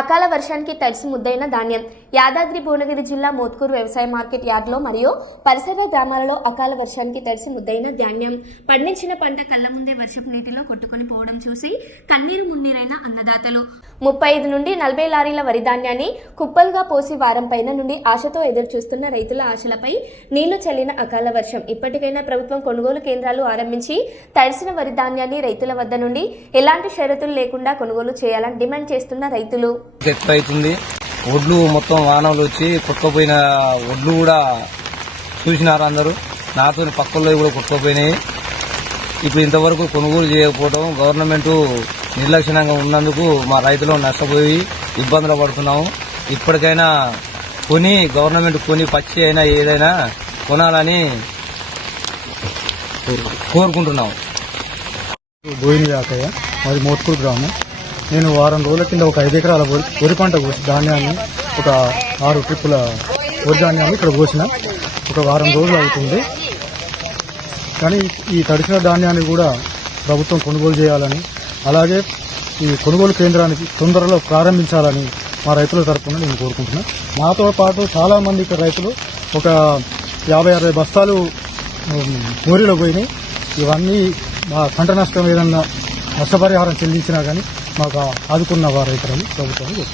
అకాల వర్షానికి తడిసి ముద్దైన ధాన్యం. యాదాద్రి భువనగిరి జిల్లా మోత్కూరు వ్యవసాయ మార్కెట్ యార్డ్లో మరియు పరిసర గ్రామాలలో అకాల వర్షానికి తడిసి ముద్దైన ధాన్యం. పండించిన పంట కళ్ళ ముందే వర్షపు నీటిలో కొట్టుకొని పోవడం చూసి కన్నీరు మున్నీరైన అన్నదాతలు. ముప్పై ఐదు నుండి నలభై లారీల వరి ధాన్యాన్ని కుప్పలుగా పోసి వారం పైన నుండి ఆశతో ఎదురు చూస్తున్న రైతుల ఆశలపై నీళ్ళు చల్లిన అకాల వర్షం. ఇప్పటికైనా ప్రభుత్వం కొనుగోలు కేంద్రాలు ఆరంభించి తడిసిన వరి ధాన్యాన్ని రైతుల వద్ద నుండి ఎలాంటి షరతులు లేకుండా కొనుగోలు చేయాలని డిమాండ్ చేస్తున్న రైతులు. ఎత్తు ఒడ్లు మొత్తం వానలు వచ్చి కొట్టుకుపోయిన ఒడ్లు కూడా చూసినారు అందరూ. నాతో పక్కల్లో కూడా కొట్టుకుపోయినాయి. ఇప్పుడు ఇంతవరకు కొనుగోలు చేయకపోవడం గవర్నమెంట్ నిర్లక్ష్యంగా ఉన్నందుకు మా రైతులు నష్టపోయి ఇబ్బందులు పడుతున్నాము. ఇప్పటికైనా కొని గవర్నమెంట్ కొని పచ్చి అయినా ఏదైనా కొనాలని కోరుకుంటున్నాము. భూమి యాకయ్య మాది మోత్కూరు గ్రామం. నేను వారం రోజుల కింద ఒక ఐదు ఎకరాల వరి వరి పంట కోసి ధాన్యాన్ని ఒక ఆరు ట్రిప్పుల వరి ధాన్యాన్ని ఇక్కడ కోసిన. ఒక వారం రోజులు అవుతుంది. కానీ ఈ తడిసిన ధాన్యాన్ని కూడా ప్రభుత్వం కొనుగోలు చేయాలని అలాగే ఈ కొనుగోలు కేంద్రానికి తొందరలో ప్రారంభించాలని మా రైతుల తరఫున నేను కోరుకుంటున్నాను మాతో పాటు చాలా మంది ఇక్కడ రైతులు ఒక యాభై అరవై బస్తాలు ఉమ్, ఊరిలో పోయినాయి. ఇవన్నీ మా పంట నష్టం ఏదన్నా నష్టపరిహారం చెల్లించినా కానీ మాకు ఆదుకున్న వారు రైతులని ప్రభుత్వాన్ని